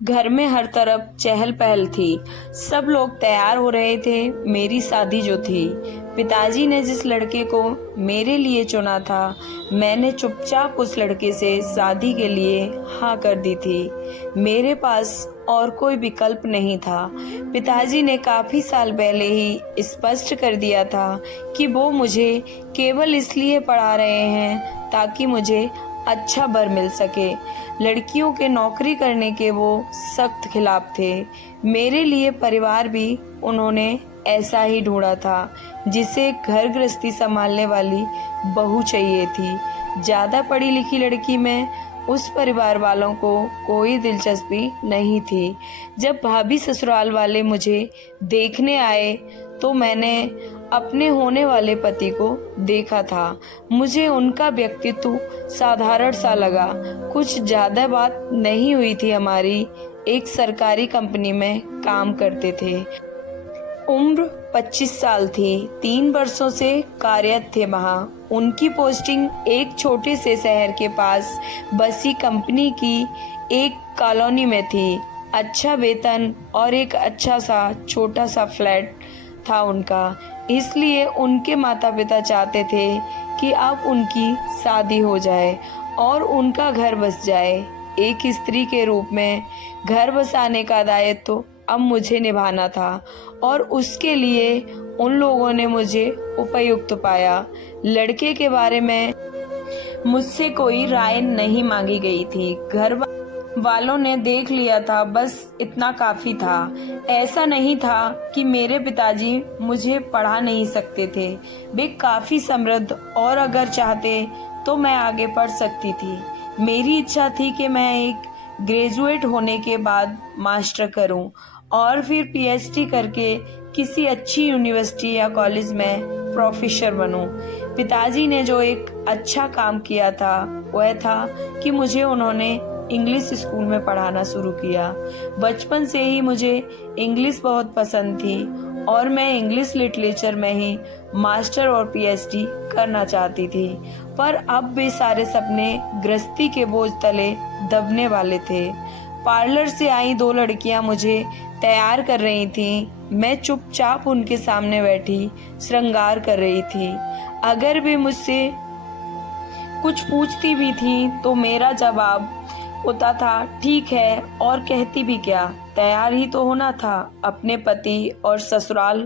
घर में हर तरफ चहल पहल थी। सब लोग तैयार हो रहे थे मेरी शादी जो थी। पिताजी ने जिस लड़के को मेरे लिए चुना था, मैंने चुपचाप उस लड़के से शादी के लिए हाँ कर दी थी। मेरे पास और कोई विकल्प नहीं था। पिताजी ने काफ़ी साल पहले ही स्पष्ट कर दिया था कि वो मुझे केवल इसलिए पढ़ा रहे हैं ताकि मुझे अच्छा बर मिल सके। लड़कियों के नौकरी करने के वो सख्त खिलाफ थे। मेरे लिए परिवार भी उन्होंने ऐसा ही ढूंढा था, जिसे घर गृहस्थी संभालने वाली बहू चाहिए थी। ज़्यादा पढ़ी लिखी लड़की में उस परिवार वालों को कोई दिलचस्पी नहीं थी। जब भाभी ससुराल वाले मुझे देखने आए तो मैंने अपने होने वाले पति को देखा था। मुझे उनका व्यक्तित्व साधारण सा लगा। कुछ ज़्यादा बात नहीं हुई थी हमारी। एक सरकारी कंपनी में काम करते थे। उम्र 25 साल थी। 3 वर्षों से कार्यरत थे वहाँ। उनकी पोस्टिंग एक छोटे से शहर के पास बसी कंपनी की एक कॉलोनी में थी। अच्छा वेतन और एक अच्छा सा छोटा सा फ्लैट था उनका। इसलिए उनके माता पिता चाहते थे कि अब उनकी शादी हो जाए और उनका घर बस जाए। एक स्त्री के रूप में घर बसाने का दायित्व तो अब मुझे निभाना था और उसके लिए उन लोगों ने मुझे उपयुक्त पाया। लड़के के बारे में मुझसे कोई राय नहीं मांगी गई थी। घर वालों ने देख लिया था, बस इतना काफी था। ऐसा नहीं था कि मेरे पिताजी मुझे पढ़ा नहीं सकते थे। वे काफी समृद्ध और अगर चाहते तो मैं आगे पढ़ सकती थी। मेरी इच्छा थी कि मैं एक ग्रेजुएट होने के बाद मास्टर करूं और फिर पीएचडी करके किसी अच्छी यूनिवर्सिटी या कॉलेज में प्रोफेसर बनूं। पिताजी ने जो एक अच्छा काम किया था वह था कि मुझे उन्होंने इंग्लिश स्कूल में पढ़ाना शुरू किया। बचपन से ही मुझे इंग्लिश बहुत पसंद थी और मैं इंग्लिश लिटरेचर में ही मास्टर और पीएचडी करना चाहती थी। पर अब वे सारे सपने गृहस्थी के बोझ तले दबने वाले थे। पार्लर से आई 2 लड़कियां मुझे तैयार कर रही थीं। मैं चुपचाप उनके सामने बैठी श्रृंगार कर रही थी। अगर वे मुझसे कुछ पूछती भी थी तो मेरा जवाब होता था ठीक है, और कहती भी क्या, तैयार ही तो होना था। अपने पति और ससुराल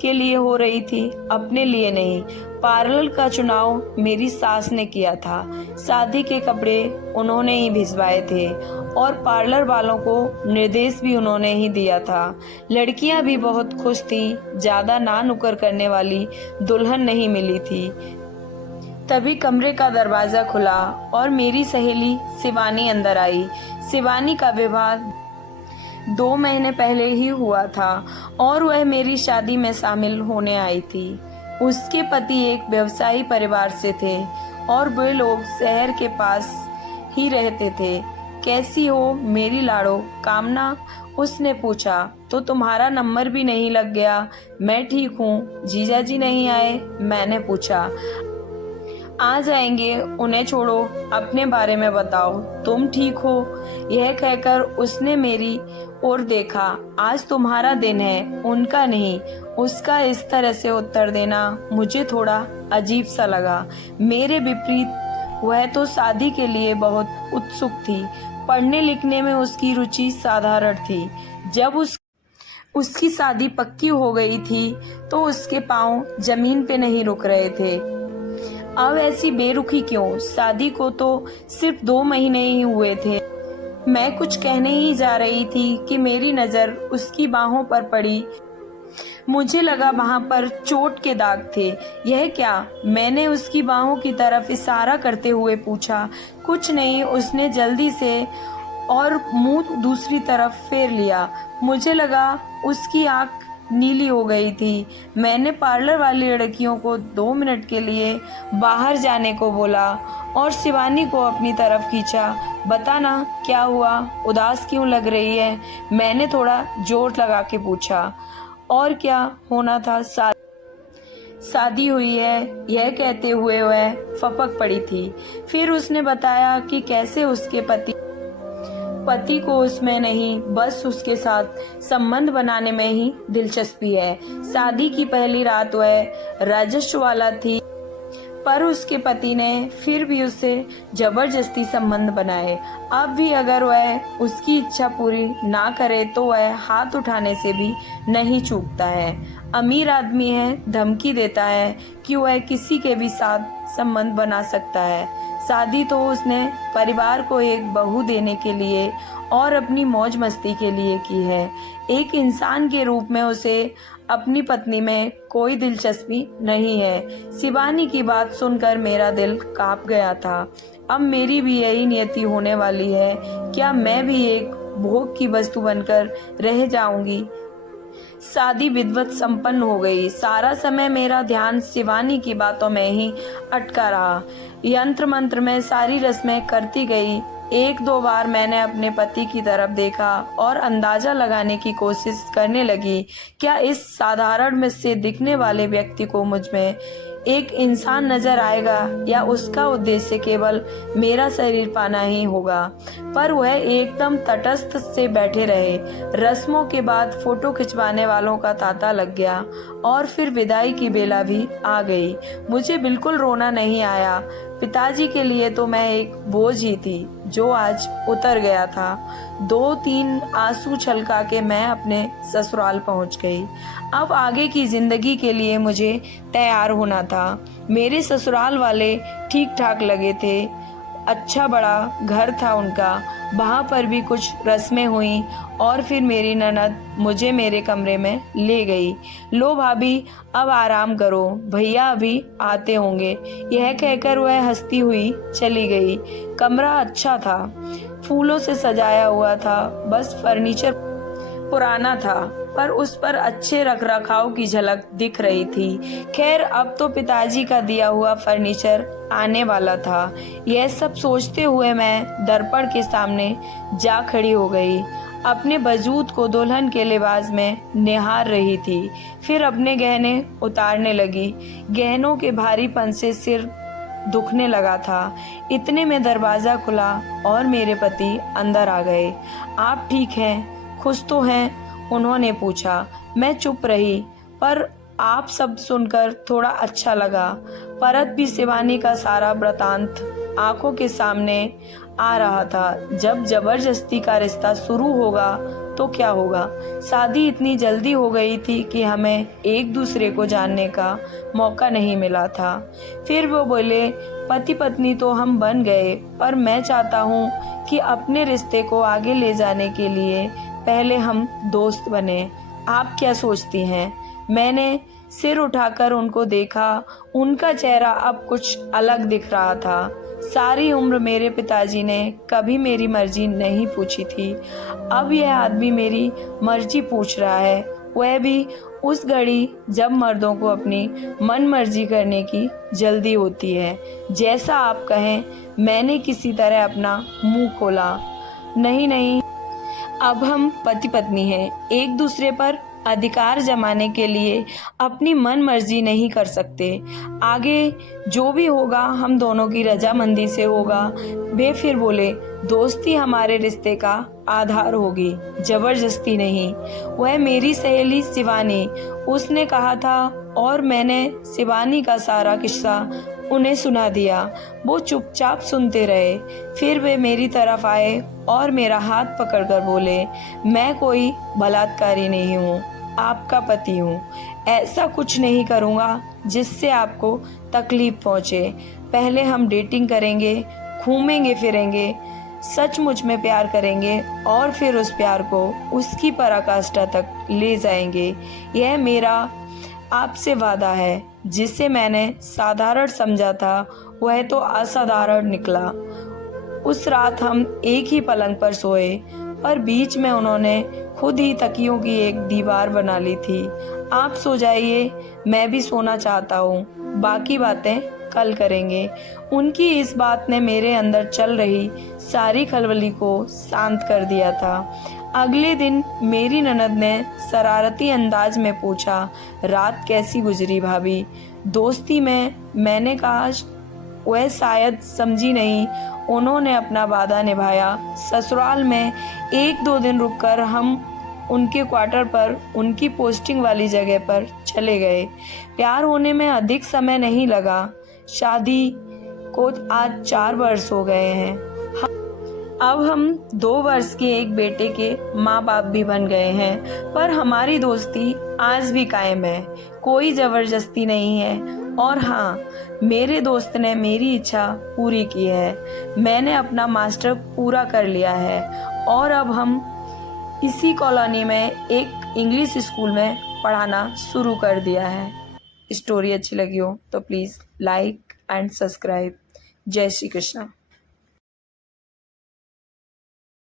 के लिए हो रही थी, अपने लिए नहीं। पार्लर का चुनाव मेरी सास ने किया था। शादी के कपड़े उन्होंने ही भिजवाए थे और पार्लर वालों को निर्देश भी उन्होंने ही दिया था। लड़कियां भी बहुत खुश थी। ज्यादा ना नुकर करने वाली दुल्हन नहीं मिली थी। तभी कमरे का दरवाजा खुला और मेरी सहेली शिवानी अंदर आई। शिवानी का विवाह 2 महीने पहले ही हुआ था और वह मेरी शादी में शामिल होने आई थी। उसके पति एक व्यवसायी परिवार से थे और वे लोग शहर के पास ही रहते थे। कैसी हो मेरी लाड़ो कामना, उसने पूछा। तो तुम्हारा नंबर भी नहीं लग गया। मैं ठीक हूँ। जीजा जी नहीं आए? मैंने पूछा। आ जाएंगे, उन्हें छोड़ो, अपने बारे में बताओ, तुम ठीक हो? यह कहकर उसने मेरी ओर देखा। आज तुम्हारा दिन है, उनका नहीं। उसका इस तरह से उत्तर देना मुझे थोड़ा अजीब सा लगा। मेरे विपरीत वह तो शादी के लिए बहुत उत्सुक थी। पढ़ने लिखने में उसकी रुचि साधारण थी। जब उसकी शादी पक्की हो गई थी तो उसके पांव जमीन पे नहीं रुक रहे थे। अब ऐसी बेरुखी क्यों? शादी को तो सिर्फ 2 महीने ही हुए थे। मैं कुछ कहने ही जा रही थी कि मेरी नजर उसकी बाहों पर पड़ी। मुझे लगा वहां पर चोट के दाग थे। यह क्या? मैंने उसकी बाहों की तरफ इशारा करते हुए पूछा। कुछ नहीं, उसने जल्दी से और मुंह दूसरी तरफ फेर लिया। मुझे लगा उसकी आंख नीली हो गई थी। मैंने पार्लर वाली लड़कियों को 2 मिनट के लिए बाहर जाने को बोला और शिवानी को अपनी तरफ खींचा। बताना क्या हुआ, उदास क्यों लग रही है? मैंने थोड़ा जोर लगा के पूछा। और क्या होना था, शादी हुई है, यह कहते हुए वह फपक पड़ी थी। फिर उसने बताया कि कैसे उसके पति पति को उसमें नहीं, बस उसके साथ संबंध बनाने में ही दिलचस्पी है। शादी की पहली रात वह राजस्व वाला थी, पर उसके पति ने फिर भी उससे जबरदस्ती संबंध बनाए। अब भी अगर वह उसकी इच्छा पूरी ना करे तो वह हाथ उठाने से भी नहीं चूकता है। अमीर आदमी है, धमकी देता है कि वह किसी के भी साथ संबंध बना सकता है। शादी तो उसने परिवार को एक बहू देने के लिए और अपनी मौज मस्ती के लिए की है। एक इंसान के रूप में उसे अपनी पत्नी में कोई दिलचस्पी नहीं है। शिवानी की बात सुनकर मेरा दिल कांप गया था। अब मेरी भी यही नियति होने वाली है। क्या मैं भी एक भोग की वस्तु बनकर रह जाऊंगी? शादी विधिवत संपन्न हो गई। सारा समय मेरा ध्यान शिवानी की बातों में ही अटका रहा। यंत्र मंत्र में सारी रस्में करती गई। एक दो बार मैंने अपने पति की तरफ देखा और अंदाजा लगाने की कोशिश करने लगी, क्या इस साधारण में से दिखने वाले व्यक्ति को मुझ में एक इंसान नजर आएगा या उसका उद्देश्य केवल मेरा शरीर पाना ही होगा। पर वह एकदम तटस्थ से बैठे रहे। रस्मों के बाद फोटो खिंचवाने वालों का तांता लग गया और फिर विदाई की बेला भी आ गई। मुझे बिल्कुल रोना नहीं आया। पिताजी के लिए तो मैं एक बोझ ही थी जो आज उतर गया था। 2-3 आंसू छलका के मैं अपने ससुराल पहुंच गई। अब आगे की जिंदगी के लिए मुझे तैयार होना था। मेरे ससुराल वाले ठीक ठाक लगे थे। अच्छा बड़ा घर था उनका। वहाँ पर भी कुछ रस्में हुई और फिर मेरी ननद मुझे मेरे कमरे में ले गई। लो भाभी, अब आराम करो, भैया अभी आते होंगे। यह कहकर वह हंसती हुई चली गई। कमरा अच्छा था, फूलों से सजाया हुआ था, बस फर्नीचर पुराना था पर उस पर अच्छे रखरखाव की झलक दिख रही थी। खैर, अब तो पिताजी का दिया हुआ फर्नीचर आने वाला था। यह सब सोचते हुए मैं दर्पण के सामने जा खड़ी हो गई। अपने वजूद को दुल्हन के लिबास में निहार रही थी। फिर अपने गहने उतारने लगी। गहनों के भारीपन से सिर दुखने लगा था। इतने में दरवाजा खुला और मेरे पति अंदर आ गए। आप ठीक हैं? खुश तो हैं? उन्होंने पूछा। मैं चुप रही, पर आप सब सुनकर थोड़ा अच्छा लगा। परत भी शिवानी का सारा वृतांत आंखों के सामने आ रहा था। जब जबरदस्ती का रिश्ता शुरू होगा तो क्या होगा? शादी इतनी जल्दी हो गई थी कि हमें एक दूसरे को जानने का मौका नहीं मिला था। फिर वो बोले, पति पत्नी तो हम बन गए, पर मैं चाहता हूँ कि अपने रिश्ते को आगे ले जाने के लिए पहले हम दोस्त बने। आप क्या सोचती हैं? मैंने सिर उठाकर उनको देखा। उनका चेहरा अब कुछ अलग दिख रहा था। सारी उम्र मेरे पिताजी ने कभी मेरी मर्जी नहीं पूछी थी। अब यह आदमी मेरी मर्जी पूछ रहा है, वह भी उस घड़ी जब मर्दों को अपनी मन मर्जी करने की जल्दी होती है। जैसा आप कहें। मैंने किसी तरह अपना मुंह खोला। नहीं, अब हम पति पत्नी हैं। एक दूसरे पर अधिकार जमाने के लिए अपनी मन मर्जी नहीं कर सकते। आगे जो भी होगा हम दोनों की रजामंदी से होगा। वे फिर बोले, दोस्ती हमारे रिश्ते का आधार होगी, जबरदस्ती नहीं। वह मेरी सहेली शिवानी, उसने कहा था और मैंने शिवानी का सारा किस्सा उन्हें सुना दिया। वो चुपचाप सुनते रहे। फिर वे मेरी तरफ आए और मेरा हाथ पकड़कर बोले, मैं कोई बलात्कारी नहीं हूँ, आपका पति हूँ। ऐसा कुछ नहीं करूँगा जिससे आपको तकलीफ पहुँचे। पहले हम डेटिंग करेंगे, घूमेंगे फिरेंगे, सचमुच में प्यार करेंगे और फिर उस प्यार को उसकी पराकाष्ठा तक ले जाएंगे। यह मेरा आपसे वादा है। जिसे मैंने साधारण समझा था वह तो असाधारण निकला। उस रात हम एक ही पलंग पर सोए, पर बीच में उन्होंने खुद ही तकियों की एक दीवार बना ली थी। आप सो जाइए, मैं भी सोना चाहता हूँ, बाकी बातें कल करेंगे। उनकी इस बात ने मेरे अंदर चल रही सारी खलबली को शांत कर दिया था। अगले दिन मेरी ननद ने शरारती अंदाज में पूछा, रात कैसी गुजरी भाभी? दोस्ती में मैंने कहा वह शायद समझी नहीं। उन्होंने अपना वादा निभाया। ससुराल में 1-2 दिन रुककर हम उनके क्वार्टर पर, उनकी पोस्टिंग वाली जगह पर चले गए। प्यार होने में अधिक समय नहीं लगा। शादी को आज 4 वर्ष हो गए हैं। अब हम 2 वर्ष के एक बेटे के माँ बाप भी बन गए हैं, पर हमारी दोस्ती आज भी कायम है। कोई जबरदस्ती नहीं है। और हाँ, मेरे दोस्त ने मेरी इच्छा पूरी की है। मैंने अपना मास्टर पूरा कर लिया है और अब हम इसी कॉलोनी में एक इंग्लिश स्कूल में पढ़ाना शुरू कर दिया है। स्टोरी अच्छी लगी हो तो प्लीज़ लाइक एंड सब्सक्राइब। जय श्री कृष्णा।